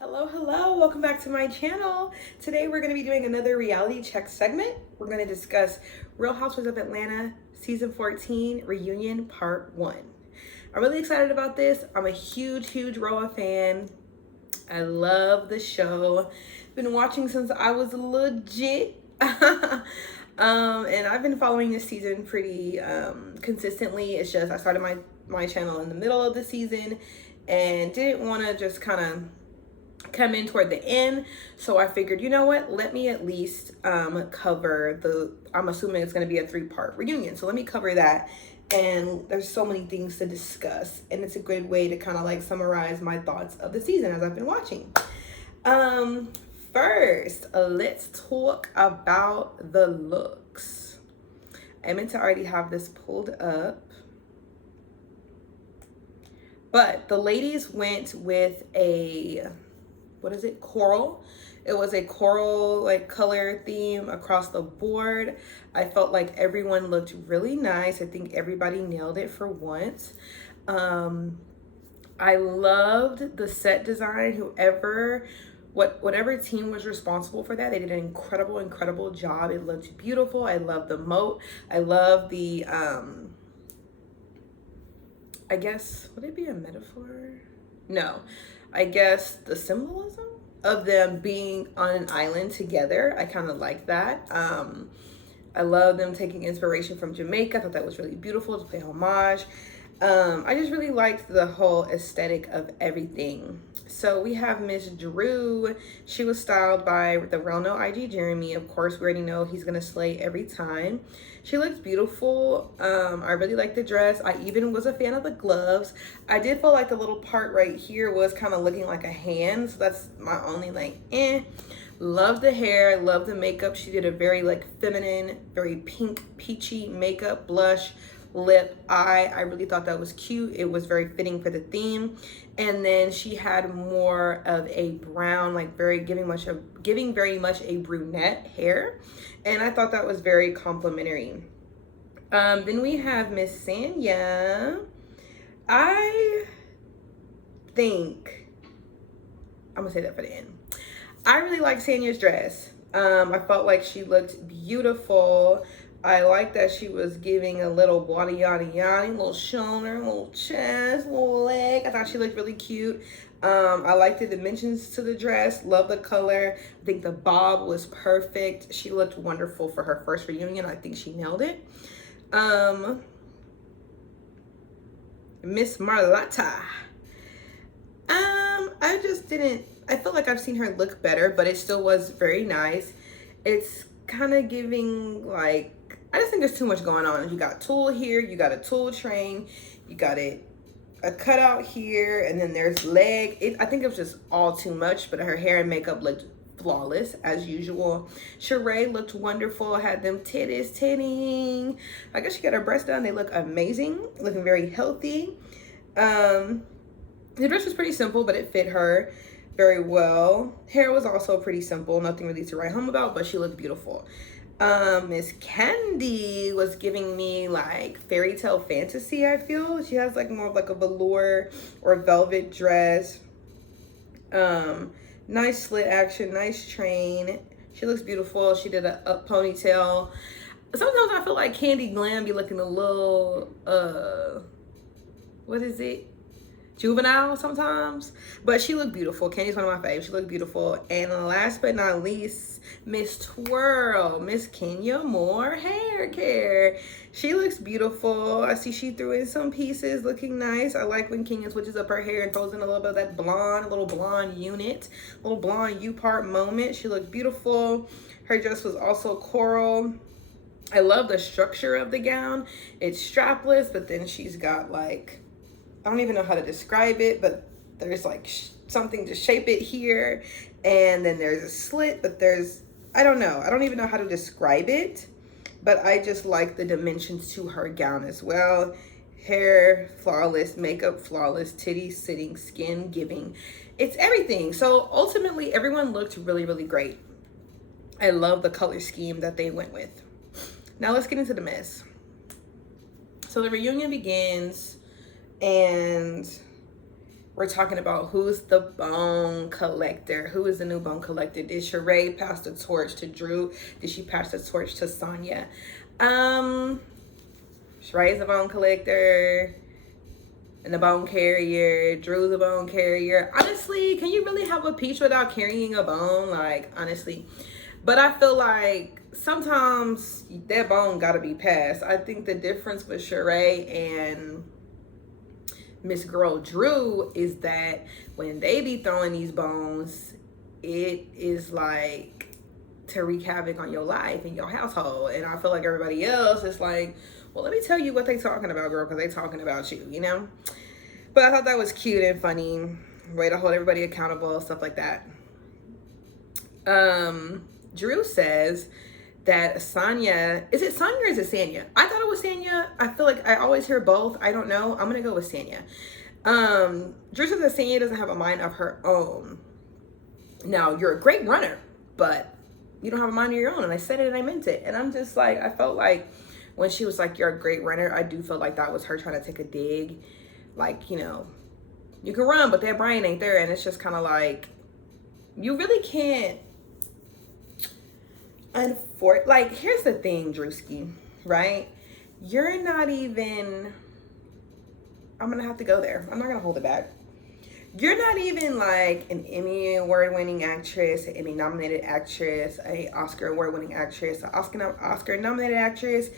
Hello, welcome back to my channel. Today we're going to be doing another reality check segment. We're going to discuss Real Housewives of Atlanta Season 14 Reunion Part 1. I'm really excited about this. I'm a huge Roa fan. I love the show. Been watching since I was legit. And I've been following this season pretty consistently. It's just I started my channel in the middle of the season and didn't want to just kind of come in toward the end, so I figured, you know what, let me at least cover I'm assuming it's going to be a 3-part reunion, so let me cover that. And there's so many things to discuss, and it's a good way to kind of like summarize my thoughts of the season as I've been watching. First, let's talk about the looks. I meant to already have this pulled up, but the ladies went with a, what is it, coral. It was a coral like color theme across the board. I felt like everyone looked really nice. I think everybody nailed it for once. I loved the set design. Whatever team was responsible for that, they did an incredible job. It looked beautiful. I love the moat. I love the I guess, would it be a metaphor? No, I guess the symbolism of them being on an island together. I kind of like that. I love them taking inspiration from Jamaica. I thought that was really beautiful to pay homage. I just really liked the whole aesthetic of everything. So we have Miss Drew. She was styled by the well-known IG Jeremy. Of course, we already know he's gonna slay every time. She looks beautiful. I really like the dress. I even was a fan of the gloves. I did feel like the little part right here was kind of looking like a hand. So that's my only like, Love the hair, love the makeup. She did a very like feminine, very pink, peachy makeup, blush, lip, eye. I really thought that was cute. It was very fitting for the theme. And then she had more of a brown, like giving very much a brunette hair. And I thought that was very complimentary. Then we have Miss Sanya. I think I'm gonna say that for the end. I really like Sanya's dress. I felt like she looked beautiful. I like that she was giving a little body yada, little shoulder, little chest, little leg. I thought she looked really cute. I like the dimensions to the dress. Love the color. I think the bob was perfect. She looked wonderful for her first reunion. I think she nailed it. Miss Marlotta. I feel like I've seen her look better, but it still was very nice. It's kind of giving like, I just think there's too much going on. You got tulle here, you got a tulle train, you got a cutout here, and then there's leg. I think it was just all too much, but her hair and makeup looked flawless as usual. Sheree looked wonderful, had them titties titting. I guess she got her breasts done. They look amazing, looking very healthy. The dress was pretty simple, but it fit her very well. Hair was also pretty simple, nothing really to write home about, but she looked beautiful. Miss Candy was giving me like fairy tale fantasy. I feel she has like more of like a velour or velvet dress. Nice slit action, nice train. She looks beautiful. She did a up ponytail. Sometimes I feel like Candy Glam be looking a little what is it, juvenile sometimes, but she looked beautiful. Candy's one of my faves. She looked beautiful. And last but not least, Miss Twirl, Miss Kenya Moore hair care. She looks beautiful. I see she threw in some pieces looking nice. I like when Kenya switches up her hair and throws in a little bit of that blonde, a little blonde unit, a little blonde U-part moment. She looked beautiful. Her dress was also coral. I love the structure of the gown. It's strapless, but then she's got like, I don't even know how to describe it, but there's like something to shape it here. And then there's a slit, but I don't know. I don't even know how to describe it, but I just like the dimensions to her gown as well. Hair, flawless, makeup, flawless, titties sitting, skin giving. It's everything. So ultimately, everyone looked really great. I love the color scheme that they went with. Now let's get into the mess. So the reunion begins, and We're talking about who's the bone collector. Who is the new bone collector? Did Sheree pass the torch to Drew? Did she pass the torch to Sonya? Sheree's a bone collector and the bone carrier. Drew's a bone carrier. Honestly, can you really have a peach without carrying a bone? Like, honestly. But I feel like sometimes that bone gotta be passed. I think the difference with Sheree and Miss Girl Drew is that when they be throwing these bones, it is like to wreak havoc on your life and your household. And I feel like everybody else is like, well, let me tell you what they talking about, girl, because they talking about you, you know? But I thought that was cute and funny. Way to hold everybody accountable, stuff like that. Drew says that Sonya, is it Sonya or is it Sanya? I thought it was Sanya. I feel like I always hear both. I don't know. I'm gonna go with Sanya. Drew says that Sanya doesn't have a mind of her own. Now, you're a great runner, but you don't have a mind of your own. And I said it and I meant it. And I'm just like, I felt like when she was like, you're a great runner, I do feel like that was her trying to take a dig. Like, you know, you can run, but that brain ain't there. And it's just kind of like, you really can't. Like, here's the thing, Drewski, right? You're not even, I'm gonna have to go there. I'm not gonna hold it back. You're not even like an Emmy award winning actress, an Emmy nominated actress, a Oscar award winning actress, an Oscar nominated actress,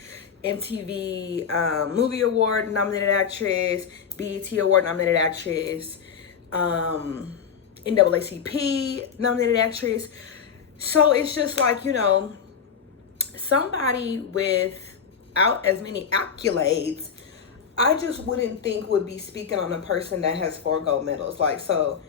MTV movie award nominated actress, BET award nominated actress, NAACP nominated actress. So it's just like, you know, somebody without as many accolades, I just wouldn't think would be speaking on a person that has 4 gold medals. Like, so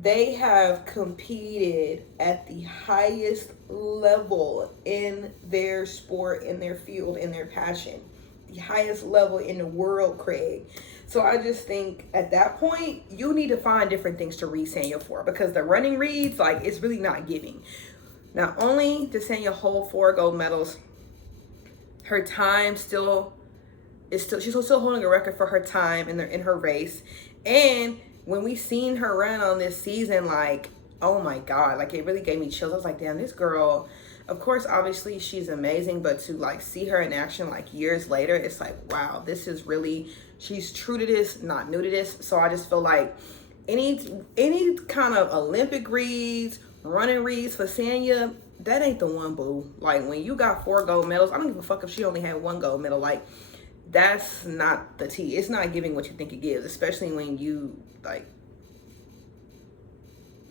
they have competed at the highest level in their sport, in their field, in their passion. The highest level in the world, Craig. So I just think at that point, you need to find different things to read Sanya for, because the running reads, like, it's really not giving. Not only did Sanya hold 4 gold medals, her time she's still holding a record for her time in her race. And when we seen her run on this season, like, oh my God, like, it really gave me chills. I was like, damn, this girl, of course, obviously she's amazing, but to like see her in action like years later, it's like, wow, this is really, she's true to this, not new to this. So I just feel like any kind of Olympic reads, running reads for Sanya, that ain't the one, boo. Like, when you got 4 gold medals, I don't give a fuck if she only had 1 gold medal. Like, that's not the tea. It's not giving what you think it gives, especially when you, like,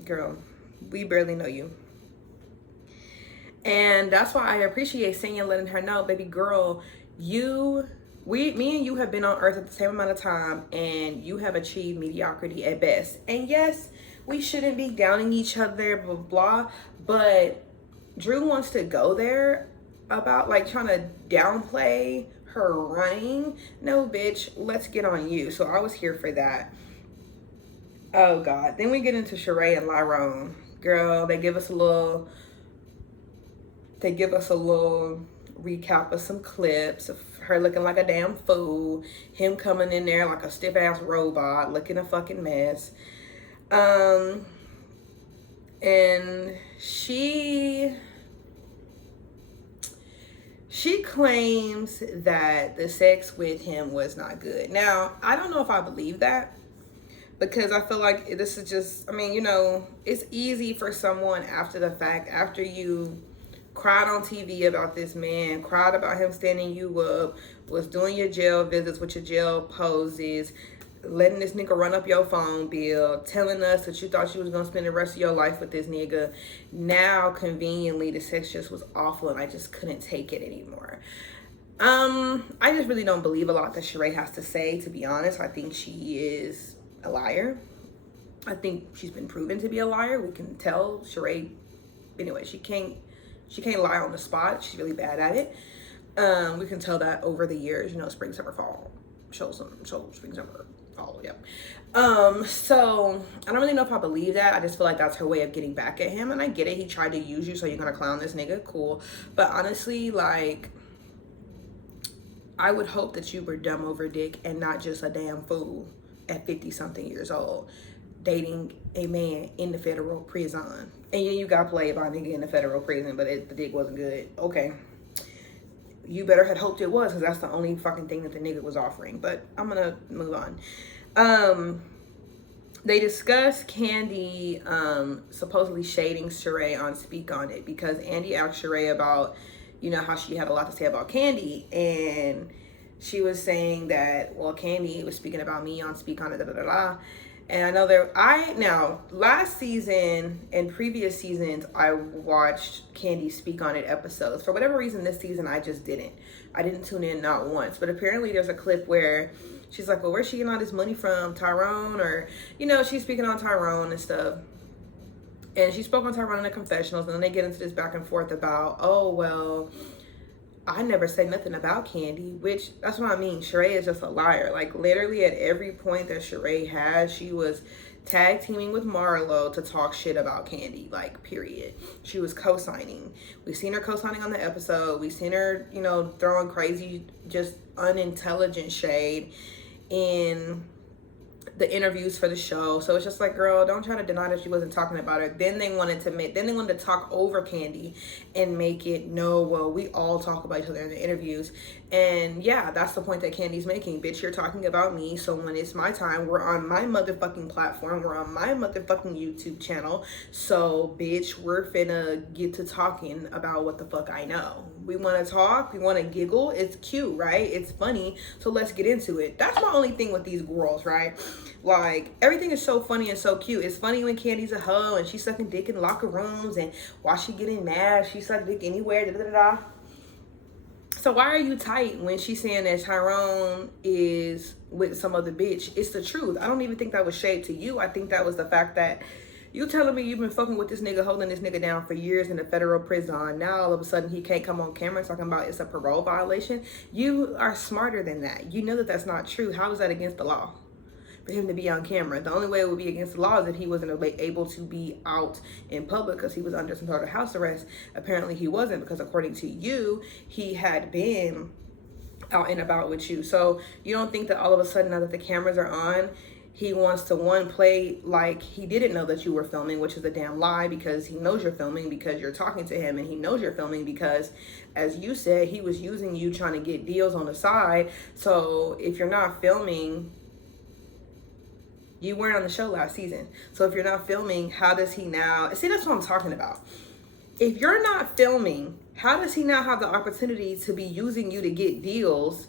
girl, we barely know you. And that's why I appreciate Sanya letting her know, baby girl, me and you have been on earth at the same amount of time, and you have achieved mediocrity at best. And yes, we shouldn't be downing each other, blah, blah, but Drew wants to go there about like trying to downplay her running. No, bitch, let's get on you. So I was here for that. Oh God. Then we get into Sheree and Lyrone. Girl, they give us a little recap of some clips of her looking like a damn fool, him coming in there like a stiff ass robot, looking a fucking mess. And she claims that the sex with him was not good. Now, I don't know if I believe that, because I feel like this is just, I mean, you know, it's easy for someone after the fact, after you cried on TV about this man, cried about him standing you up, was doing your jail visits with your jail poses, letting this nigga run up your phone bill, telling us that you thought you was gonna spend the rest of your life with this nigga. Now, conveniently, the sex just was awful and I just couldn't take it anymore. I just really don't believe a lot that Sheree has to say, to be honest. I think she is a liar. I think she's been proven to be a liar. We can tell Sheree, anyway, she can't lie on the spot. She's really bad at it. We can tell that over the years, you know, spring, summer, fall. Show spring, summer, fall, yep. So I don't really know if I believe that. I just feel like that's her way of getting back at him. And I get it. He tried to use you, so you're gonna clown this nigga. Cool. But honestly, like, I would hope that you were dumb over dick and not just a damn fool. at 50 something years old, dating a man in the federal prison. And then you got played by a nigga in the federal prison, but the dick wasn't good. Okay. You better had hoped it was, because that's the only fucking thing that the nigga was offering. But I'm gonna move on. They discussed Candy supposedly shading Sheree on Speak On It, because Andy asked Sheree about, you know, how she had a lot to say about Candy, and she was saying that, well, Candy was speaking about me on Speak On It, da da da da. And I know now, last season and previous seasons, I watched Candy Speak On It episodes. For whatever reason, this season, I just didn't. I didn't tune in, not once. But apparently there's a clip where she's like, well, where's she getting all this money from? Tyrone? Or, you know, she's speaking on Tyrone and stuff. And she spoke on Tyrone in the confessionals. And then they get into this back and forth about, oh, well, I never said nothing about Candy, which, that's what I mean. Sheree is just a liar. Like, literally at every point that Sheree had, she was tag teaming with Marlo to talk shit about Candy, like, period. She was co-signing. We seen her co-signing on the episode. We seen her, you know, throwing crazy, just unintelligent shade in the interviews for the show. So it's just like, girl, don't try to deny that she wasn't talking about her. Then they wanted to talk over Candy and make it, no, well, we all talk about each other in the interviews. And yeah, that's the point that Candy's making. Bitch, you're talking about me, so when it's my time, we're on my motherfucking platform, we're on my motherfucking YouTube channel, so bitch, we're finna get to talking about what the fuck I know. We want to talk, we want to giggle, it's cute, right? It's funny, so let's get into it. That's my only thing with these girls, right? Like, everything is so funny and so cute. It's funny when Candy's a hoe and she's sucking dick in locker rooms, and while she getting mad, she suck dick anywhere, da da da. So why are you tight when she's saying that Tyrone is with some other bitch? It's the truth. I don't even think that was shade to you. I think that was the fact that you telling me you've been fucking with this nigga, holding this nigga down for years in a federal prison. Now all of a sudden he can't come on camera talking about it's a parole violation. You are smarter than that. You know that that's not true. How is that against the law for him to be on camera? The only way it would be against the law is if he wasn't able to be out in public because he was under some sort of house arrest. Apparently he wasn't, because according to you, he had been out and about with you. So you don't think that all of a sudden, now that the cameras are on, he wants to, one, play like he didn't know that you were filming, which is a damn lie, because he knows you're filming, because you're talking to him, and he knows you're filming because, as you said, he was using you trying to get deals on the side. So if you're not filming, you weren't on the show last season. So if you're not filming, how does he now? See, that's what I'm talking about. If you're not filming, how does he now have the opportunity to be using you to get deals,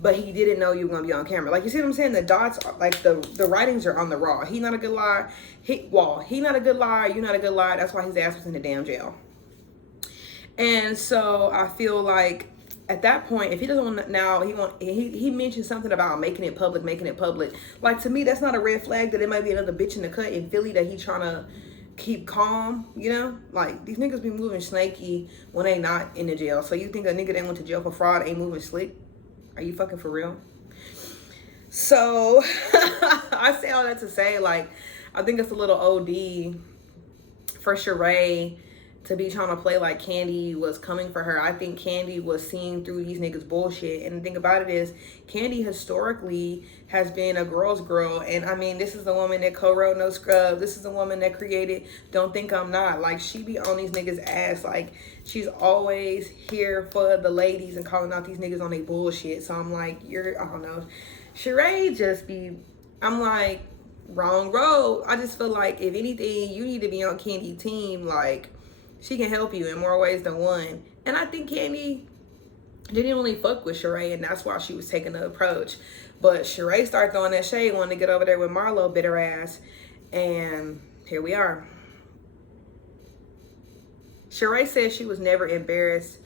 but he didn't know you were going to be on camera? Like, you see what I'm saying? The dots, like, the writings are on the raw. He not a good liar. He not a good liar. You're not a good liar. That's why his ass was in the damn jail. And so I feel like at that point, if he doesn't want to, now he mentioned something about making it public. Like, to me, that's not a red flag that it might be another bitch in the cut in Philly that he trying to keep calm, you know? Like, these niggas be moving snaky when they not in the jail. So you think a nigga that went to jail for fraud ain't moving slick? Are you fucking for real? So I say all that to say, like, I think it's a little OD for Sheree to be trying to play like Candy was coming for her. I think Candy was seeing through these niggas bullshit. And the thing about it is, Candy historically has been a girl's girl. And I mean, this is the woman that co-wrote No Scrub. This is the woman that created Don't Think I'm Not. Like, she be on these niggas' ass. Like, she's always here for the ladies and calling out these niggas on their bullshit. So I'm like, I don't know. Sheree just be, I'm like, wrong road. I just feel like, if anything, you need to be on Candy's team. Like, she can help you in more ways than one. And I think Candy didn't really fuck with Sheree, and that's why she was taking the approach. But Sheree started throwing that shade, wanting to get over there with Marlo, bitter ass. And here we are. Sheree said she was never embarrassed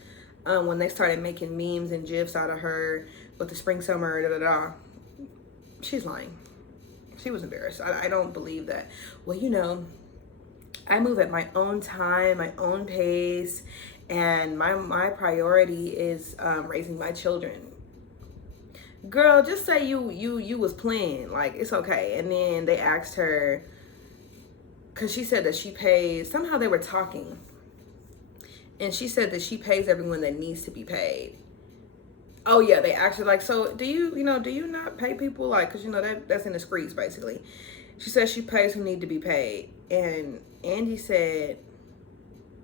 when they started making memes and gifs out of her with the spring, summer, da da da. She's lying. She was embarrassed. I don't believe that. Well, you know, I move at my own time, my own pace, and my priority is raising my children. Girl, just say you was playing, like, it's okay. And then they asked her, because she said that she pays, somehow they were talking, and she said that she pays everyone that needs to be paid. Oh yeah, they actually like. So do you, do you not pay people like? Cause that's in the streets basically. She says she pays who need to be paid, and Andy said,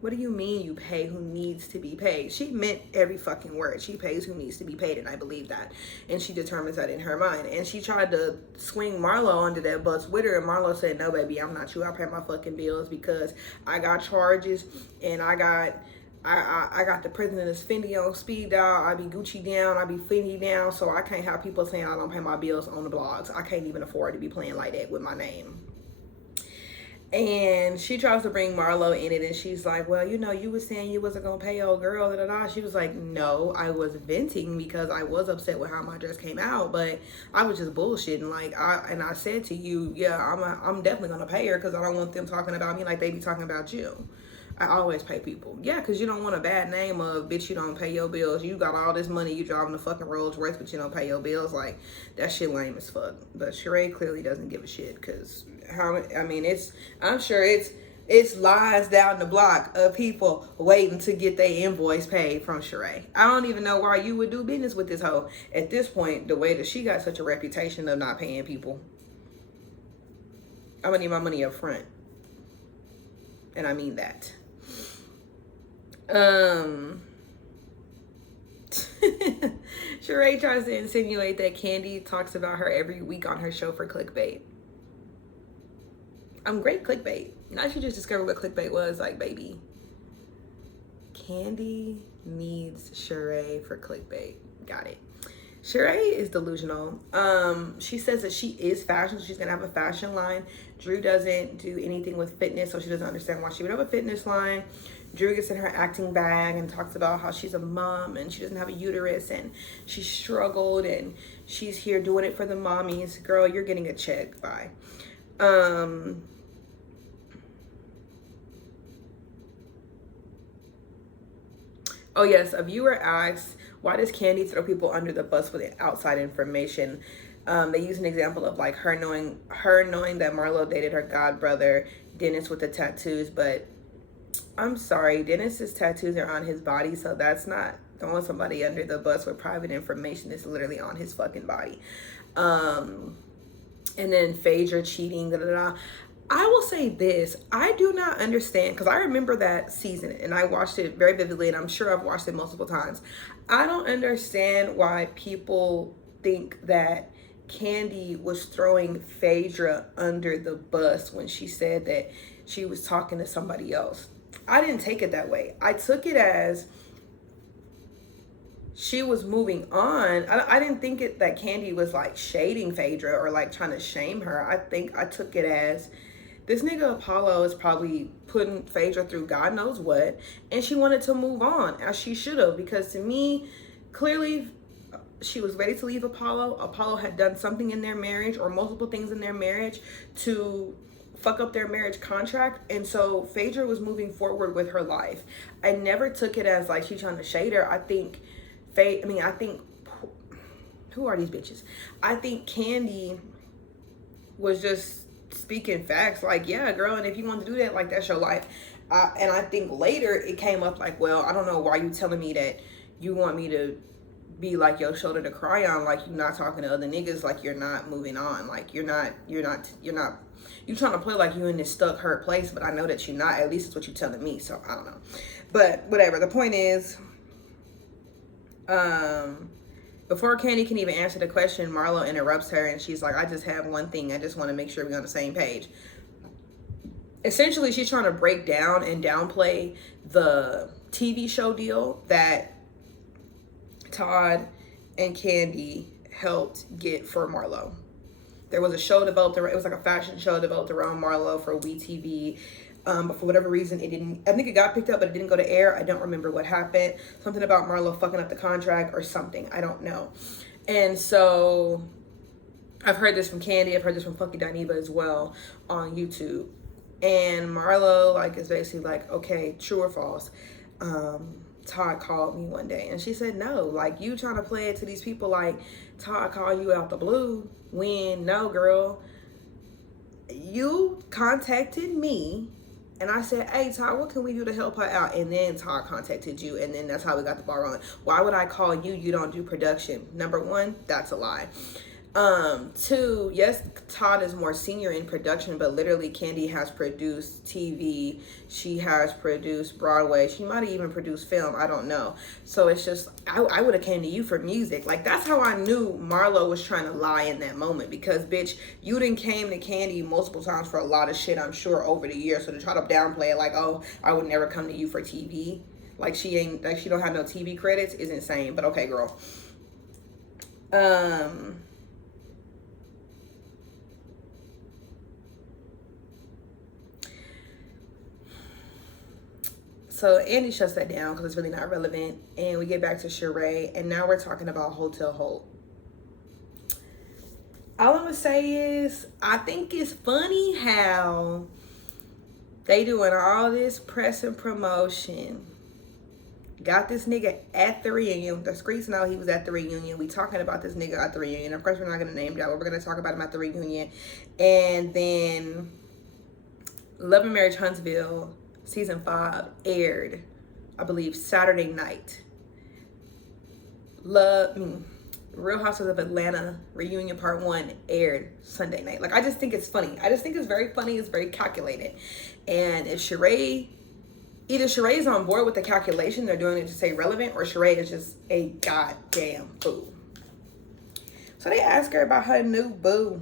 "What do you mean you pay who needs to be paid?" She meant every fucking word. She pays who needs to be paid, and I believe that. And she determines that in her mind. And she tried to swing Marlo under that bus with her, and Marlo said, "No, baby, I'm not you. I pay my fucking bills because I got charges, and I got the president of Fendi on speed dial. I be Gucci down. I be Fendi down. So I can't have people saying I don't pay my bills on the blogs. I can't even afford to be playing like that with my name." And she tries to bring Marlo in it, and she's like, "Well, you were saying you wasn't gonna pay your girl, da da da." She was like, "No, I was venting because I was upset with how my dress came out, but I was just bullshitting. Like, I said to you, yeah, I'm definitely gonna pay her because I don't want them talking about me like they be talking about you. I always pay people. Yeah, because you don't want a bad name of, bitch, you don't pay your bills. You got all this money, you driving a fucking Rolls Royce, but you don't pay your bills. Like, that shit lame as fuck." But Sheree clearly doesn't give a shit because, I'm sure it's lines down the block of people waiting to get their invoice paid from Sheree. I don't even know why you would do business with this hoe at this point, the way that she got such a reputation of not paying people. I'm gonna need my money up front. And I mean that. Sheree tries to insinuate that Kandi talks about her every week on her show for clickbait. I'm great clickbait. Now she just discovered what clickbait was. Like, baby, Kandi needs Sheree for clickbait. Got it. Sheree is delusional. She says that she is fashion. So she's gonna have a fashion line. Drew doesn't do anything with fitness, so she doesn't understand why she would have a fitness line. Drew gets in her acting bag and talks about how she's a mom and she doesn't have a uterus and she struggled and she's here doing it for the mommies. Girl, you're getting a check. Bye. Oh yes, a viewer asked, why does Kandi throw people under the bus with outside information? They use an example of like her knowing that Marlo dated her god brother Dennis with the tattoos, but I'm sorry, Dennis's tattoos are on his body, so that's not throwing somebody under the bus with private information. It's literally on his fucking body. And then Phaedra cheating, da da da. I will say this, I do not understand, because I remember that season and I watched it very vividly, and I'm sure I've watched it multiple times. I don't understand why people think that Kandi was throwing Phaedra under the bus when she said that she was talking to somebody else. I didn't take it that way. I took it as she was moving on. I didn't think it that Kandi was like shading Phaedra or like trying to shame her. I took it as this nigga Apollo is probably putting Phaedra through God knows what, and she wanted to move on, as she should have, because to me, clearly, she was ready to leave Apollo. Apollo had done something in their marriage, or multiple things in their marriage, to fuck up their marriage contract, and so Phaedra was moving forward with her life. I never took it as like she trying to shade her. I think who are these bitches? I think Kandi was just speaking facts, like, yeah, girl, and if you want to do that, like, that's your life. And I think later it came up like, well, I don't know why you telling me that you want me to be like your shoulder to cry on, like you're not talking to other niggas, like you're not moving on, like you're trying to play like you in this stuck hurt place, but I know that you're not. At least it's what you're telling me, so I don't know. But whatever, the point is, before Kandi can even answer the question, Marlo interrupts her and she's like, I just have one thing. I just want to make sure we're on the same page. Essentially, she's trying to break down and downplay the TV show deal that Todd and Kandi helped get for Marlo. There was a show developed around, it was like a fashion show developed around Marlo for WeTV. But for whatever reason, it didn't, I think it got picked up, but it didn't go to air. I don't remember what happened. Something about Marlo fucking up the contract or something. I don't know. And so I've heard this from Kandi. I've heard this from Funky Dineva as well on YouTube. And Marlo, like, is basically like, okay, true or false? Todd called me one day and she said, no, like, you trying to play it to these people like Todd called you out the blue, when no, girl, you contacted me And I said, hey, Todd, what can we do to help her out? And then Todd contacted you, and then that's how we got the ball rolling. Why would I call you? You don't do production. Number one, that's a lie. Two, yes, Todd is more senior in production, but literally Candy has produced TV. She has produced Broadway. She might have even produced film. I don't know. So it's just, I would have came to you for music. Like, that's how I knew Marlo was trying to lie in that moment, because bitch, you done came to Candy multiple times for a lot of shit, I'm sure, over the years. So to try to downplay it like, oh, I would never come to you for TV. Like she don't have no TV credits is insane. But okay, girl. So Andy shuts that down because it's really not relevant. And we get back to Sheree. And now we're talking about Hotel Holt. All I'm going to say is, I think it's funny how they doing all this press and promotion. Got this nigga at the reunion. The streets know he was at the reunion. We talking about this nigga at the reunion. Of course, we're not going to name that, but we're going to talk about him at the reunion. And then Love and Marriage Huntsville Season 5 aired, I believe, Saturday night. Real Housewives of Atlanta Reunion Part 1 aired Sunday night. Like, I just think it's funny. I just think it's very funny. It's very calculated. And if Sheree, either Sheree is on board with the calculation, they're doing it to stay relevant, or Sheree is just a goddamn fool. So they ask her about her new boo.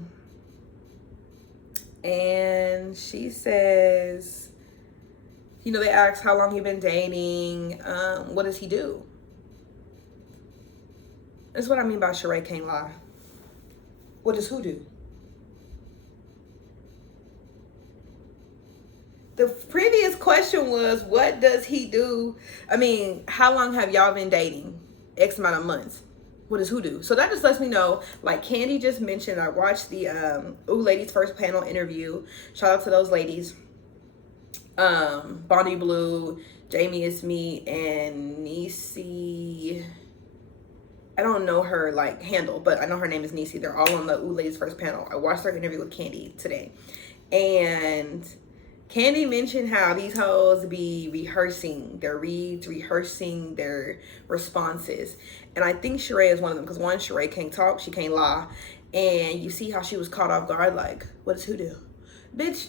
And she says, you know, they ask how long he been dating. What does he do? That's what I mean by Sheree can't lie. What does who do? The previous question was, what does he do? I mean, how long have y'all been dating? X amount of months. What does who do? So that just lets me know, like Candy just mentioned, I watched the Ooh Ladies first panel interview. Shout out to those ladies. Bonnie Blue, Jamie Is Me, and Niecy. I don't know her like handle, but I know her name is Niecy. They're all on the Ooh Ladies first panel. I watched their interview with Candy today. And Candy mentioned how these hoes be rehearsing their reads, rehearsing their responses. And I think Sheree is one of them, because one, Sheree can't talk, she can't lie. And you see how she was caught off guard, like, what does who do? Bitch,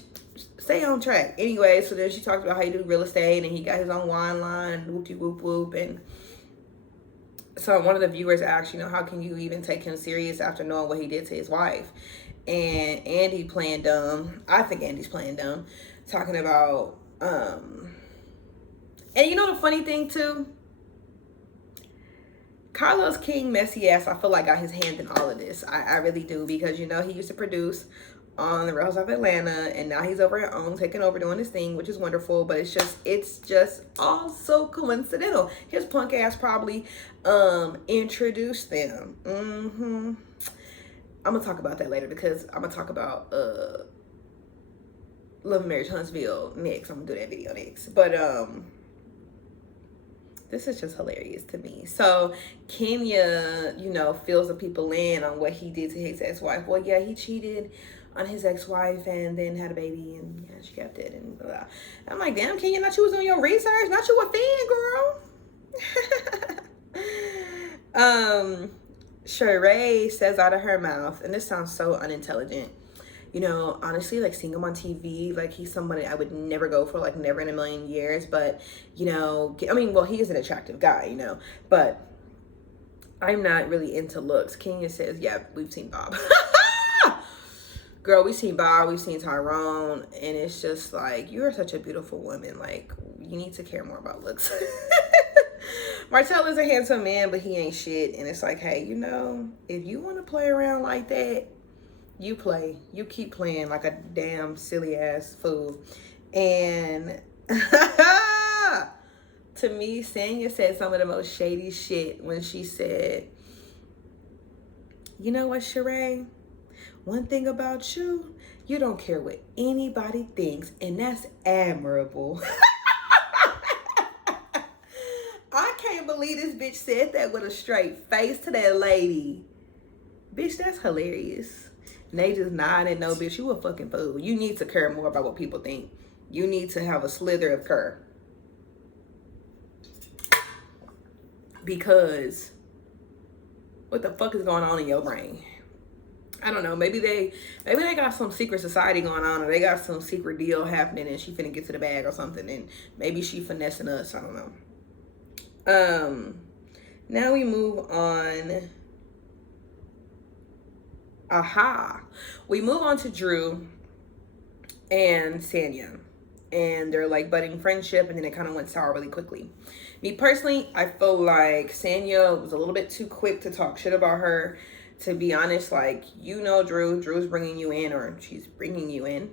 stay on track. Anyway, so then she talked about how he do real estate, and he got his own wine line, and whoop whoop whoop. And so one of the viewers asked, you know, how can you even take him serious after knowing what he did to his wife? And Andy playing dumb. I think Andy's playing dumb. Talking about, and you know the funny thing too? Carlos King, messy ass, I feel like got his hand in all of this. I really do, because, you know, he used to produce on the Real Housewives of Atlanta, and now he's over at OWN, taking over, doing his thing, which is wonderful, but it's just all so coincidental. His punk ass probably introduced them. I'm gonna talk about that later, because I'm gonna talk about Love and Marriage Huntsville next. I'm gonna do that video next. But this is just hilarious to me. So Kenya, you know, fills the people in on what he did to his ex-wife. Well, yeah, he cheated on his ex-wife and then had a baby, and yeah, she kept it, and blah, blah. I'm like, damn, Kenya, not you was doing your research, not you a fan, girl. Sheree says out of her mouth, and this sounds so unintelligent, you know, honestly, like, seeing him on TV, like, he's somebody I would never go for, like, never in a million years. But, you know, I mean, well, he is an attractive guy, you know, but I'm not really into looks. Kenya says, yeah, we've seen Bob. Girl, we've seen Bob, we've seen Tyrone, and it's just like, you are such a beautiful woman. Like, you need to care more about looks. Martell is a handsome man, but he ain't shit. And it's like, hey, you know, if you want to play around like that, you play. You keep playing like a damn silly ass fool. And to me, Sanya said some of the most shady shit when she said, you know what, Sheree? One thing about you, you don't care what anybody thinks, and that's admirable. I can't believe this bitch said that with a straight face to that lady. Bitch, that's hilarious. And they just nodded, no, bitch, you a fucking fool. You need to care more about what people think. you need to have a slither of cur. Because what the fuck is going on in your brain? I don't know. Maybe they got some secret society going on, or they got some secret deal happening, and she finna get to the bag or something, and maybe she finessing us. I don't know. Now we move on. We move on to Drew and Sanya, and they're like budding friendship, and then it kind of went sour really quickly. Me personally, I feel like Sanya was a little bit too quick to talk shit about her. To be honest, like, you know, Drew's bringing you in, or she's bringing you in.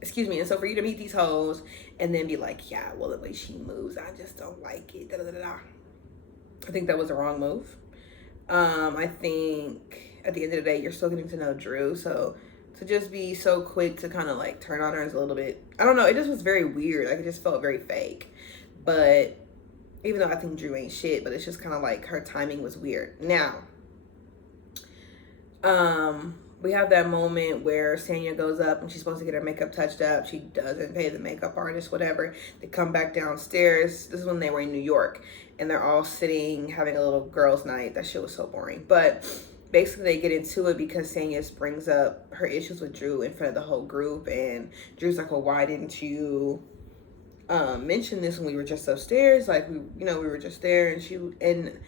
Excuse me. And so for you to meet these hoes and then be like, yeah, well, the way she moves, I just don't like it. Da, da, da, da. I think that was the wrong move. I think at the end of the day, you're still getting to know Drew. So to just be so quick to kind of like turn on her is a little bit, I don't know. It just was very weird. Like, it just felt very fake. But even though I think Drew ain't shit, but it's just kind of like her timing was weird. Now, we have that moment where Sanya goes up and she's supposed to get her makeup touched up. She doesn't pay the makeup artist, whatever. They come back downstairs. This is when they were in New York, and they're all sitting having a little girls' night. That shit was so boring. But basically they get into it because Sanya brings up her issues with Drew in front of the whole group, and Drew's like, well, why didn't you mention this when we were just upstairs? Like, we were just there. And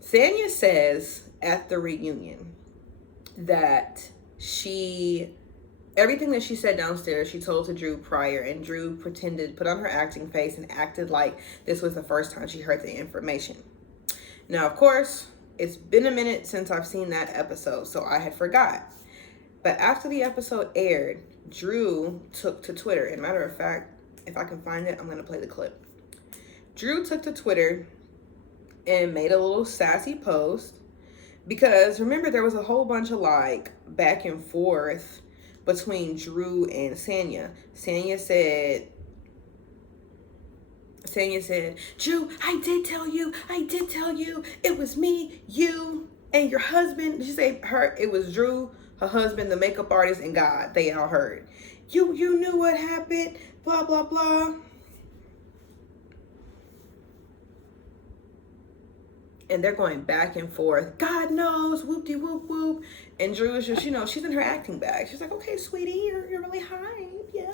Sanya says at the reunion that everything that she said downstairs, she told to Drew prior, and Drew put on her acting face and acted like this was the first time she heard the information. Now, of course, it's been a minute since I've seen that episode, so I had forgot. But after the episode aired, Drew took to Twitter. And matter of fact, if I can find it, I'm going to play the clip. Drew took to Twitter and made a little sassy post. Because remember, there was a whole bunch of like back and forth between Drew and Sanya. Sanya said, Drew, I did tell you, it was me, you, and your husband. Did she say her? It was Drew, her husband, the makeup artist, and God. They all heard. You knew what happened, blah, blah, blah. And they're going back and forth. God knows, whoop-de-whoop-whoop. And Drew is just, she's in her acting bag. She's like, okay, sweetie, you're really high. Yeah.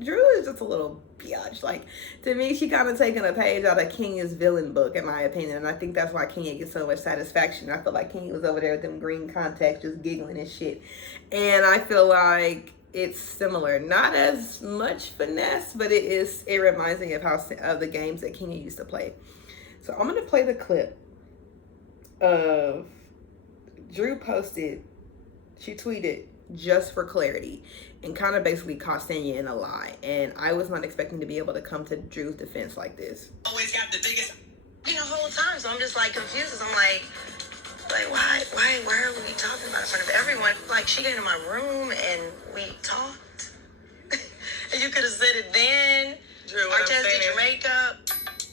Drew is just a little biatch. Like, to me, she kind of taking a page out of Kenya's villain book, in my opinion. And I think that's why Kenya gets so much satisfaction. I feel like Kenya was over there with them green contacts just giggling and shit. And I feel like it's similar. Not as much finesse, but it reminds me of the games that Kenya used to play. So I'm going to play the clip of Drew posted, she tweeted, just for clarity, and kind of basically caught Sanya in a lie. And I was not expecting to be able to come to Drew's defense like this. Always got the biggest the whole time, so I'm just like confused. I'm like why are we talking about it in front of everyone? Like, she came to my room and we talked. And you could have said it then. Drew, Artez did your makeup.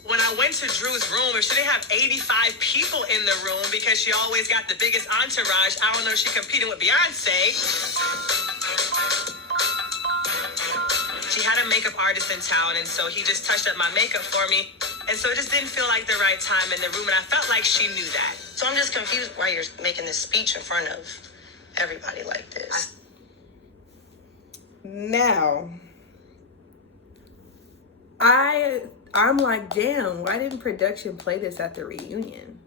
When I went to Drew's room, if she didn't have 85 people in the room because she always got the biggest entourage, I don't know if she competing with Beyonce. She had a makeup artist in town, and so he just touched up my makeup for me. And so it just didn't feel like the right time in the room, and I felt like she knew that. So I'm just confused why you're making this speech in front of everybody like this. Now, I'm like, damn, why didn't production play this at the reunion?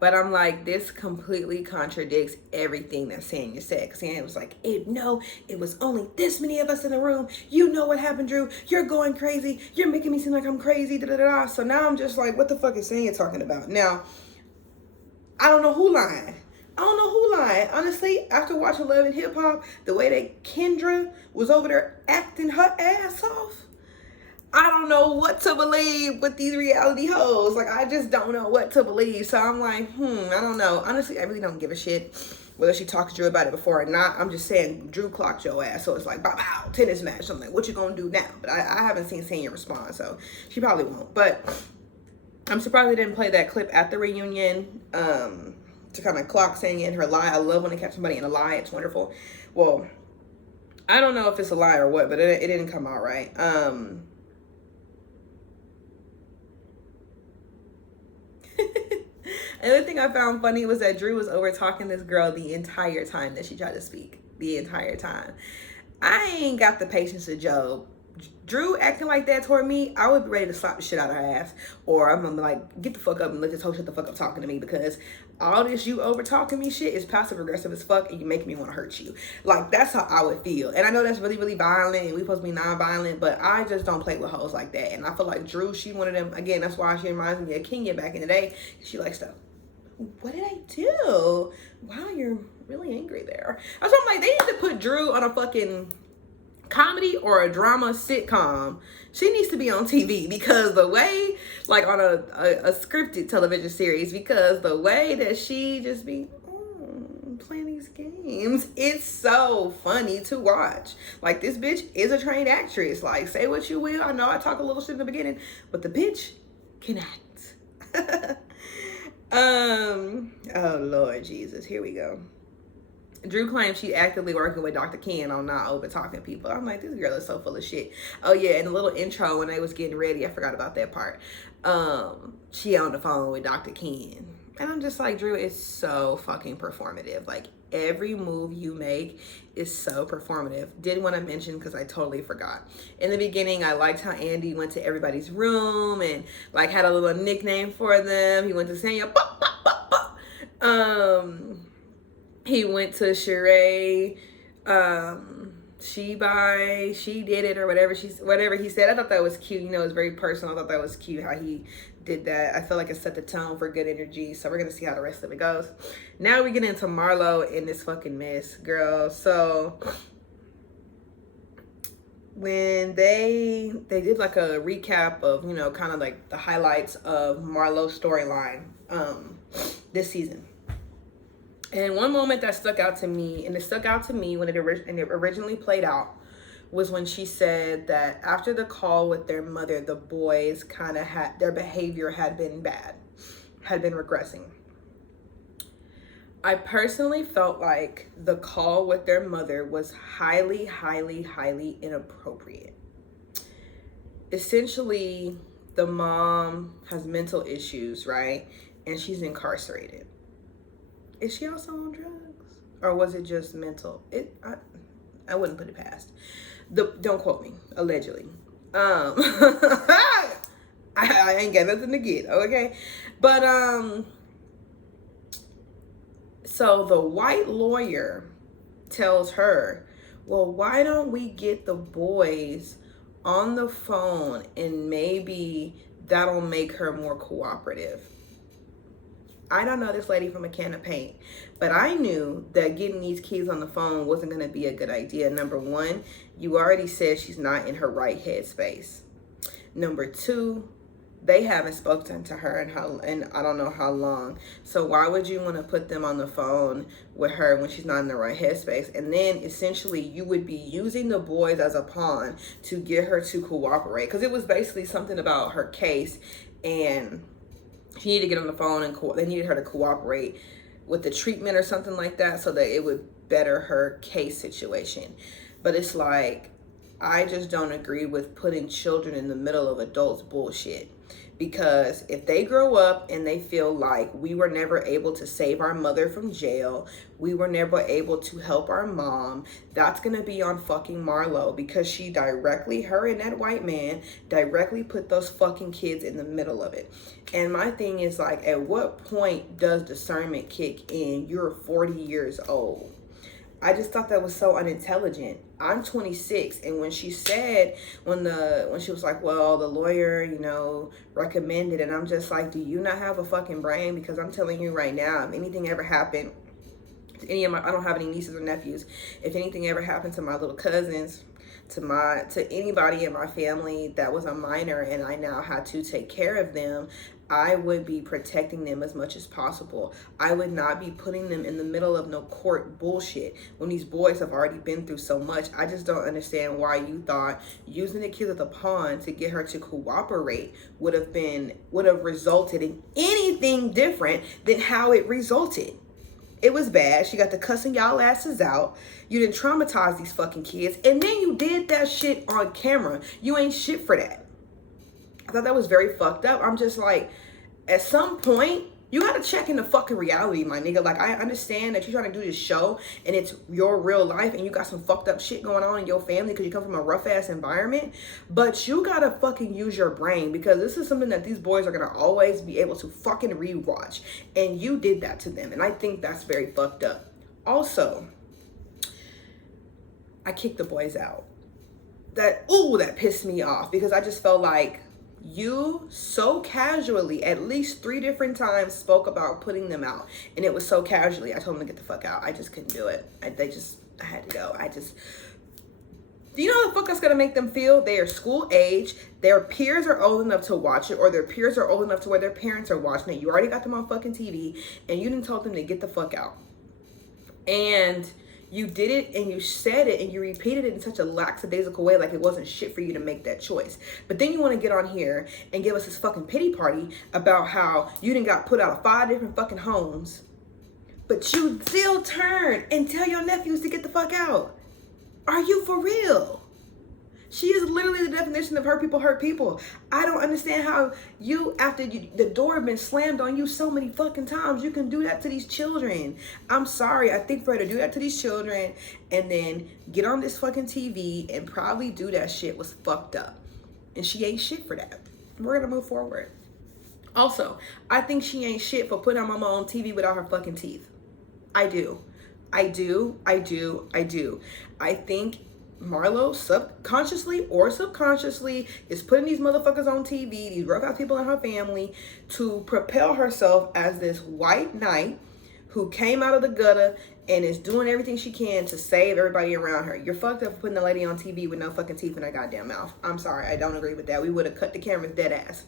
But I'm like, this completely contradicts everything that Sanya said. Because Sanya was like, no, it was only this many of us in the room. You know what happened, Drew. You're going crazy. You're making me seem like I'm crazy. Da, da, da. So now I'm just like, what the fuck is Sanya talking about? Now, I don't know who lying. Honestly, after watching Love and Hip Hop, the way that Kendra was over there acting her ass off, I don't know what to believe with these reality hoes. Like, I just don't know what to believe. So I'm like, I don't know. Honestly, I really don't give a shit whether she talked to Drew about it before or not. I'm just saying, Drew clocked your ass. So it's like, bow, bow, tennis match. So I'm like, what you gonna do now? But I haven't seen Sanya respond, so she probably won't. But I'm surprised they didn't play that clip at the reunion to kind of clock Sanya in her lie. I love when they catch somebody in a lie. It's wonderful. Well, I don't know if it's a lie or what, but it didn't come out right. Another thing I found funny was that Drew was over talking this girl the entire time that she tried to speak. The entire time. I ain't got the patience of Job. Drew acting like that toward me, I would be ready to slap the shit out of her ass. Or I'm gonna be like, get the fuck up and let this hoe shut the fuck up talking to me, because all this you over talking me shit is passive aggressive as fuck, and you make me want to hurt you. Like, that's how I would feel. And I know that's really, really violent, and we supposed to be non-violent, but I just don't play with hoes like that. And I feel like Drew, she one of them, again, that's why she reminds me of Kenya back in the day. She likes to, what did I do? Wow, you're really angry there. So I'm like, they need to put Drew on a fucking comedy or a drama sitcom. She needs to be on TV, because the way, like on a scripted television series, because the way that she just be playing these games, it's so funny to watch. Like, this bitch is a trained actress. Like, say what you will. I know I talk a little shit in the beginning, but the bitch can act. Oh Lord Jesus, here we go. Drew claims she actively working with Dr. Ken on not over talking people. I'm like, this girl is so full of shit. Oh yeah, and a little intro when they was getting ready, I forgot about that part. She on the phone with Dr. Ken. And I'm just like, Drew, it's so fucking performative. Like, every move you make is so performative. Didn't want to mention, because I totally forgot. In the beginning, I liked how Andy went to everybody's room and like had a little nickname for them. He went to Sanya. He went to Sheree. She did it, or whatever he said. I thought that was cute. You know, it was very personal. I thought that was cute how he did that. I feel like it set the tone for good energy. So we're gonna see how the rest of it goes. Now we get into Marlo in this fucking mess, girl. So when they did like a recap of, you know, kind of like the highlights of Marlo's storyline this season. And one moment that stuck out to me, and it stuck out to me when it originally played out, was when she said that after the call with their mother, the boys kind of had, their behavior had been bad, had been regressing. I personally felt like the call with their mother was highly, highly, highly inappropriate. Essentially, the mom has mental issues, right? And she's incarcerated. Is she also on drugs? Or was it just mental? I wouldn't put it past. Don't quote me. Allegedly. I ain't got nothing to get, okay? But, so the white lawyer tells her, well, why don't we get the boys on the phone and maybe that'll make her more cooperative. I don't know this lady from a can of paint, but I knew that getting these kids on the phone wasn't going to be a good idea. Number one, you already said she's not in her right headspace. Number two, they haven't spoken to her in I don't know how long. So why would you want to put them on the phone with her when she's not in the right headspace? And then essentially you would be using the boys as a pawn to get her to cooperate, because it was basically something about her case, and she needed to get on the phone and they needed her to cooperate with the treatment or something like that so that it would better her case situation. But it's like, I just don't agree with putting children in the middle of adults bullshit. Because if they grow up and they feel like we were never able to save our mother from jail, we were never able to help our mom, that's gonna be on fucking Marlo, because she directly, her and that white man, directly put those fucking kids in the middle of it. And my thing is like, at what point does discernment kick in? You're 40 years old. I just thought that was so unintelligent. I'm 26, and when she said, when she was like, well, the lawyer, you know, recommended, and I'm just like, do you not have a fucking brain? Because I'm telling you right now, if anything ever happened to any of my, I don't have any nieces or nephews, if anything ever happened to my little cousins, to anybody in my family that was a minor and I now had to take care of them, I would be protecting them as much as possible. I would not be putting them in the middle of no court bullshit when these boys have already been through so much. I just don't understand why you thought using the kid as a pawn to get her to cooperate would have resulted in anything different than how it resulted. It was bad. She got to cussing y'all asses out. You didn't traumatize these fucking kids. And then you did that shit on camera. You ain't shit for that. I thought that was very fucked up. I'm just like, at some point, you gotta check into fucking reality, my nigga. Like, I understand that you're trying to do this show and it's your real life and you got some fucked up shit going on in your family because you come from a rough ass environment. But you gotta fucking use your brain, because this is something that these boys are gonna always be able to fucking rewatch. And you did that to them. And I think that's very fucked up. Also, I kicked the boys out. That pissed me off, because I just felt like you so casually, at least 3 different times, spoke about putting them out, and it was so casually. I told them to get the fuck out. I just couldn't do it. I had to go. Do you know how the fuck that's gonna make them feel? They are school age. Their peers are old enough to watch it, or their peers are old enough to where their parents are watching it. You already got them on fucking TV, and you didn't tell them to get the fuck out. And you did it, and you said it, and you repeated it in such a lackadaisical way, like it wasn't shit for you to make that choice. But then you want to get on here and give us this fucking pity party about how you didn't got put out of 5 different fucking homes, but you still turn and tell your nephews to get the fuck out. Are you for real? She is literally the definition of hurt people. I don't understand how you, after the door had been slammed on you so many fucking times, you can do that to these children. I'm sorry. I think for her to do that to these children and then get on this fucking TV and probably do that shit was fucked up. And she ain't shit for that. We're going to move forward. Also, I think she ain't shit for putting her mama on TV without her fucking teeth. I do. I think Marlo subconsciously or subconsciously is putting these motherfuckers on TV, these rough ass people in her family, to propel herself as this white knight who came out of the gutter and is doing everything she can to save everybody around her. You're fucked up for putting a lady on TV with no fucking teeth in her goddamn mouth. I'm sorry, I don't agree with that. We would have cut the cameras dead ass.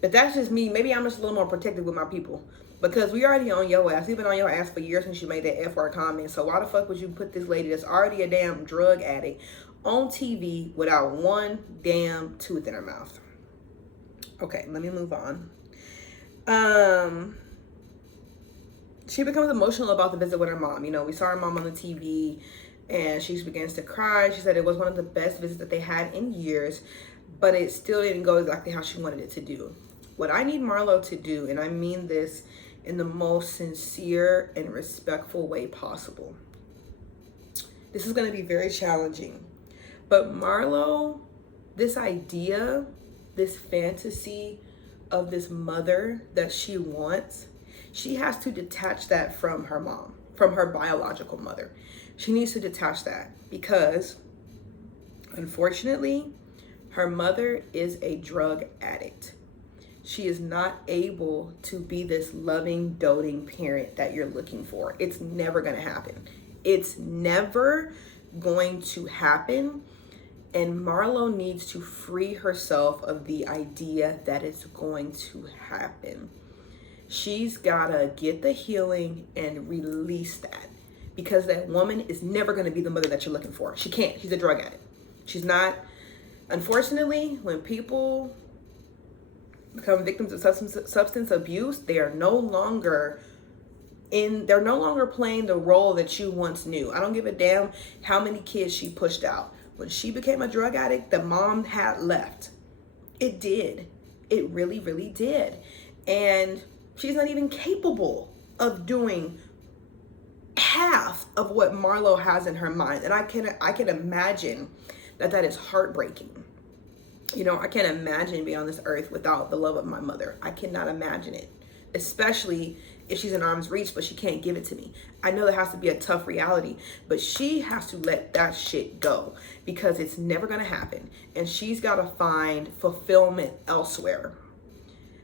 But that's just me. Maybe I'm just a little more protective with my people. Because we already on your ass. We've been on your ass for years since you made that F-word comment. So why the fuck would you put this lady that's already a damn drug addict on TV without one damn tooth in her mouth? Okay, let me move on. She becomes emotional about the visit with her mom. You know, we saw her mom on the TV and she begins to cry. She said it was one of the best visits that they had in years, but it still didn't go exactly how she wanted it to do. What I need Marlo to do, and I mean this in the most sincere and respectful way possible. This is going to be very challenging. But Marlo, this idea, this fantasy of this mother that she wants, she has to detach that from her mom, from her biological mother. She needs to detach that because, unfortunately, her mother is a drug addict. She is not able to be this loving, doting parent that you're looking for. It's never going to happen. It's never going to happen. And Marlo needs to free herself of the idea that it's going to happen. She's got to get the healing and release that, because that woman is never going to be the mother that you're looking for. She can't. She's a drug addict. She's not. Unfortunately, when people become victims of substance abuse, they're no longer playing the role that you once knew. I don't give a damn how many kids she pushed out. When she became a drug addict, the mom had left. It did. It really, really did. And she's not even capable of doing half of what Marlo has in her mind. And I can imagine that is heartbreaking. You know, I can't imagine being on this earth without the love of my mother. I cannot imagine it, especially if she's in arm's reach, but she can't give it to me. I know there has to be a tough reality, but she has to let that shit go because it's never going to happen. And she's got to find fulfillment elsewhere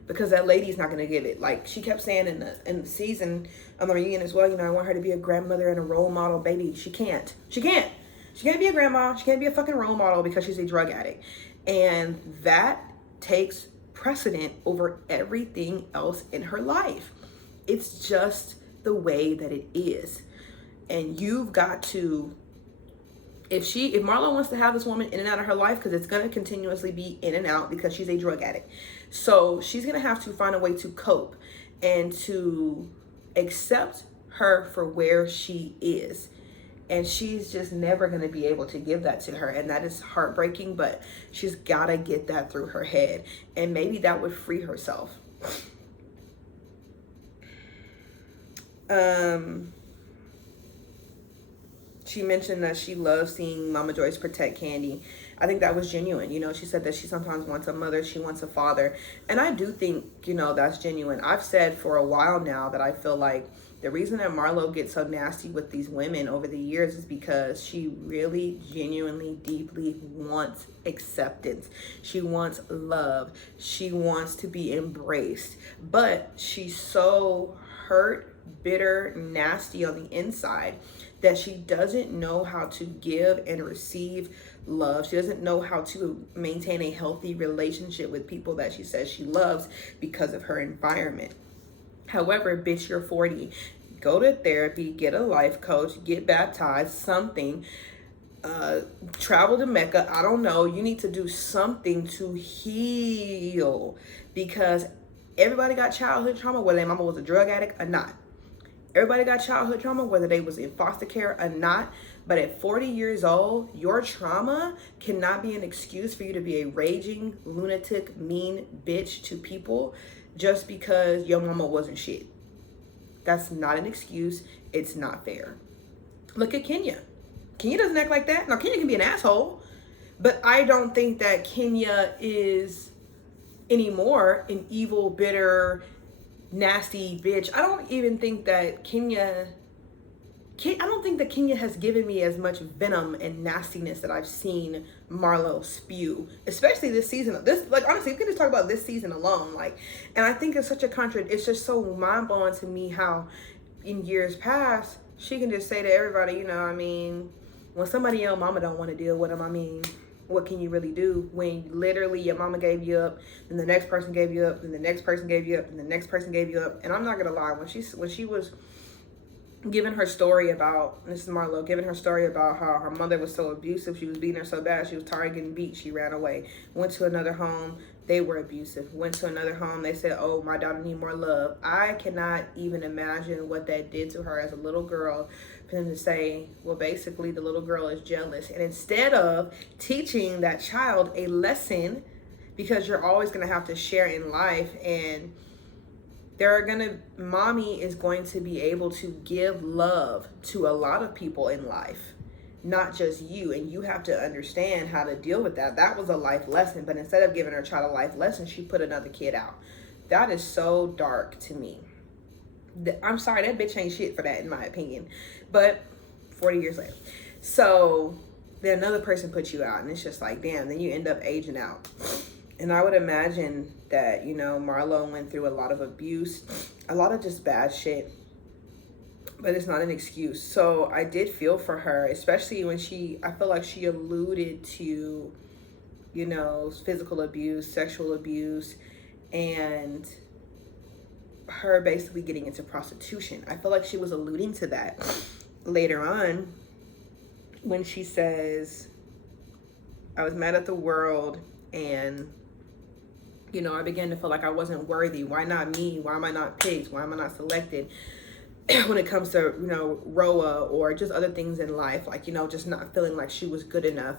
because that lady's not going to give it. Like she kept saying in the season on the reunion as well, you know, I want her to be a grandmother and a role model. Baby, she can't. She can't be a grandma. She can't be a fucking role model because she's a drug addict. And that takes precedent over everything else in her life. It's just the way that it is. And you've got to, if Marlo wants to have this woman in and out of her life, because it's going to continuously be in and out because she's a drug addict. So she's going to have to find a way to cope and to accept her for where she is. And she's just never going to be able to give that to her. And that is heartbreaking, but she's got to get that through her head. And maybe that would free herself. She mentioned that she loves seeing Mama Joyce protect Candy. I think that was genuine. You know, she said that she sometimes wants a mother, she wants a father. And I do think, you know, that's genuine. I've said for a while now that I feel like the reason that Marlo gets so nasty with these women over the years is because she really genuinely deeply wants acceptance. She wants love. She wants to be embraced. But she's so hurt, bitter, nasty on the inside that she doesn't know how to give and receive love. She doesn't know how to maintain a healthy relationship with people that she says she loves because of her environment. However, bitch, you're 40. Go to therapy, get a life coach, get baptized, something. Travel to Mecca. I don't know. You need to do something to heal, because everybody got childhood trauma, whether their mama was a drug addict or not. Everybody got childhood trauma, whether they was in foster care or not. But at 40 years old, your trauma cannot be an excuse for you to be a raging, lunatic, mean bitch to people just because your mama wasn't shit. That's not an excuse. It's not fair. Look at Kenya. Kenya doesn't act like that. Now, Kenya can be an asshole, but I don't think that Kenya is anymore an evil, bitter, nasty bitch. I don't even think that Kenya has given me as much venom and nastiness that I've seen Marlo spew, especially this season. Honestly, we can just talk about this season alone. And I think it's such a it's just so mind-blowing to me how in years past, she can just say to everybody, you know, I mean, when somebody your mama don't want to deal with them, I mean, what can you really do when literally your mama gave you up, and the next person gave you up, and the next person gave you up, and the next person gave you up? And I'm not gonna lie, when she was giving her story about, this is Marlo, giving her story about how her mother was so abusive, she was beating her so bad, she was tired of getting beat, she ran away, went to another home, they were abusive, went to another home, they said, oh, my daughter need more love. I cannot even imagine what that did to her as a little girl, for them to say, well, basically the little girl is jealous. And instead of teaching that child a lesson, because you're always going to have to share in life, and mommy is going to be able to give love to a lot of people in life, not just you. And you have to understand how to deal with that. That was a life lesson. But instead of giving her child a life lesson, she put another kid out. That is so dark to me. I'm sorry, that bitch ain't shit for that, in my opinion. But 40 years later. So then another person puts you out, and it's just like, damn, then you end up aging out. And I would imagine that, you know, Marlo went through a lot of abuse, a lot of just bad shit, but it's not an excuse. So I did feel for her, especially when I feel like she alluded to, you know, physical abuse, sexual abuse, and her basically getting into prostitution. I feel like she was alluding to that later on when she says, I was mad at the world, and you know, I began to feel like I wasn't worthy. Why not me? Why am I not picked? Why am I not selected? When it comes to, you know, Roa or just other things in life, like, you know, just not feeling like she was good enough.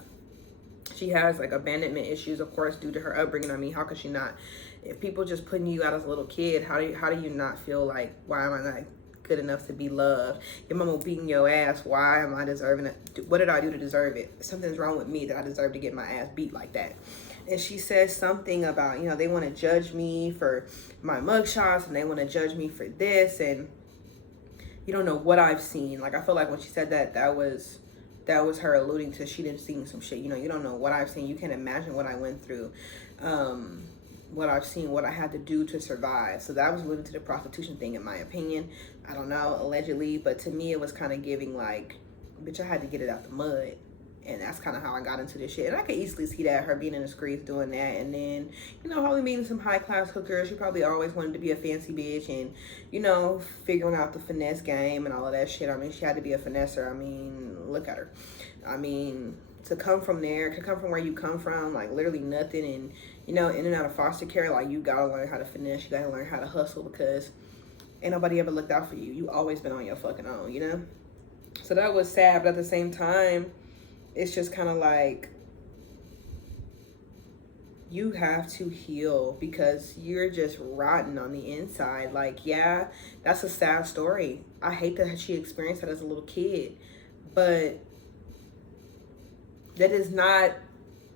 She has like abandonment issues, of course, due to her upbringing. I mean, how could she not? If people just putting you out as a little kid, how do you not feel like, why am I not good enough to be loved? Your mama beating your ass. Why am I deserving it? What did I do to deserve it? Something's wrong with me that I deserve to get my ass beat like that. And she says something about, you know, they want to judge me for my mugshots, and they want to judge me for this, and you don't know what I've seen. Like, I feel like when she said that, that was her alluding to she didn't see some shit. You know, you don't know what I've seen. You can't imagine what I went through, what I've seen, what I had to do to survive. So that was alluding to the prostitution thing, in my opinion. I don't know, allegedly, but to me it was kind of giving like, bitch, I had to get it out the mud. And that's kind of how I got into this shit. And I could easily see that, her being in the streets doing that. And then, you know, probably meeting some high-class hookers. She probably always wanted to be a fancy bitch. And, you know, figuring out the finesse game and all of that shit. I mean, she had to be a finesser. I mean, look at her. I mean, to come from there, to come from where you come from, like literally nothing. And, you know, in and out of foster care, like you got to learn how to finesse. You got to learn how to hustle, because Ain't nobody ever looked out for you. You always been on your fucking own, you know? So that was sad, but at the same time, it's just kind of like, you have to heal because you're just rotten on the inside. Like, yeah, that's a sad story. I hate that she experienced that as a little kid, but that is not,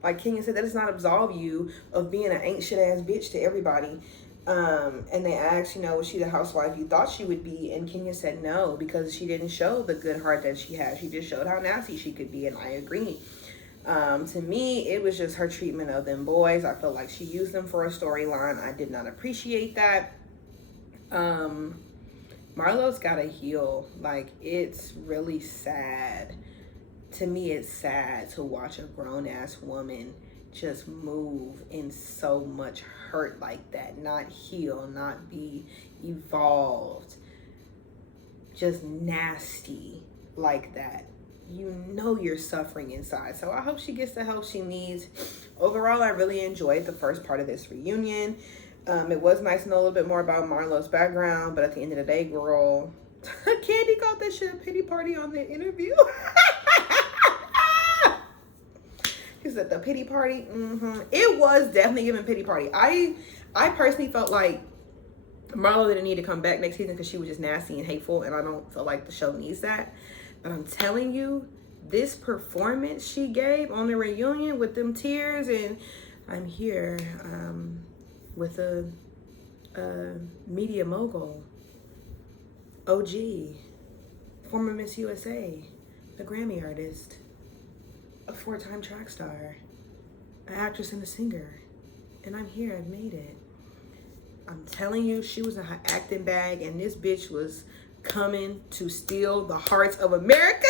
like Kenya said, that does not absolve you of being an ain't shit ass bitch to everybody. And they asked, you know, was she the housewife you thought she would be? And Kenya said no, because she didn't show the good heart that she had. She just showed how nasty she could be, and I agree. To me, it was just her treatment of them boys. I felt like she used them for a storyline. I did not appreciate that. Marlo's gotta heal. Like, it's really sad. To me, it's sad to watch a grown-ass woman just move in so much hurt like that, not heal, not be evolved, just nasty like that. You know you're suffering inside. So I hope she gets the help she needs. Overall, I really enjoyed the first part of this reunion. It was nice to know a little bit more about Marlo's background, but at the end of the day, girl, Candy called that shit a pity party on the interview. He said the pity party. It was definitely giving pity party. I personally felt like Marlo didn't need to come back next season because she was just nasty and hateful, and I don't feel like the show needs that. But I'm telling you, this performance she gave on the reunion with them tears, and I'm here with a media mogul, OG, former Miss USA, a Grammy artist, a 4-time track star, an actress and a singer, and I'm here. I've made it. I'm telling you, she was in her acting bag, and this bitch was coming to steal the hearts of America.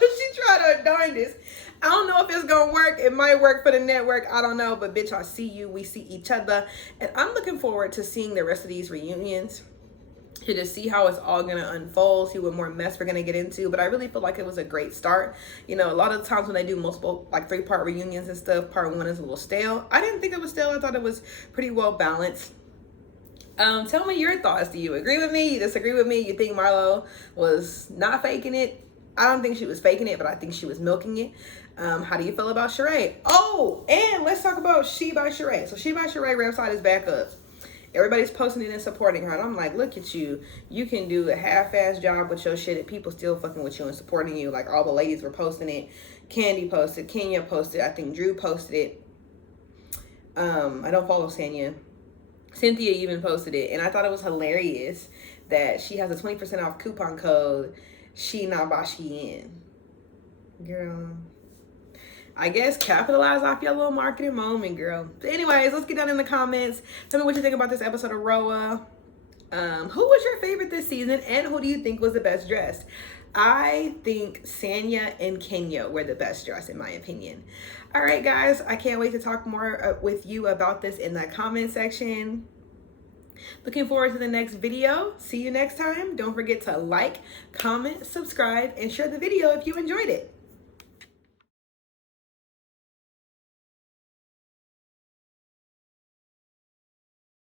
She tried her darndest. I don't know if it's gonna work. It might work for the network. I don't know, but bitch, I see you. We see each other, and I'm looking forward to seeing the rest of these reunions, to just see how it's all gonna unfold, see what more mess we're gonna get into. But I really feel like it was a great start. You know, a lot of times when they do multiple, like 3-part reunions and stuff, part 1 is a little stale. I didn't think it was stale. I thought it was pretty well balanced. Tell me your thoughts. Do you agree with me? You disagree with me? You think Marlo was not faking it? I don't think she was faking it, but I think she was milking it. How do you feel about Sheree? Oh, and let's talk about She by Sheree. So She by Sheree website is back up. Everybody's posting it and supporting her. And I'm like, look at you. You can do a half-ass job with your shit and people still fucking with you and supporting you. Like, all the ladies were posting it. Candy posted. Kenya posted. I think Drew posted it. I don't follow Sanya. Cynthia even posted it, and I thought it was hilarious that she has a 20% off coupon code, She Not By She In. Girl, I guess capitalize off your little marketing moment, girl. But anyways, let's get down in the comments. Tell me what you think about this episode of Roa. Who was your favorite this season, and who do you think was the best dressed? I think Sanya and Kenya were the best dressed, in my opinion. All right, guys, I can't wait to talk more with you about this in the comment section. Looking forward to the next video. See you next time. Don't forget to like, comment, subscribe, and share the video if you enjoyed it.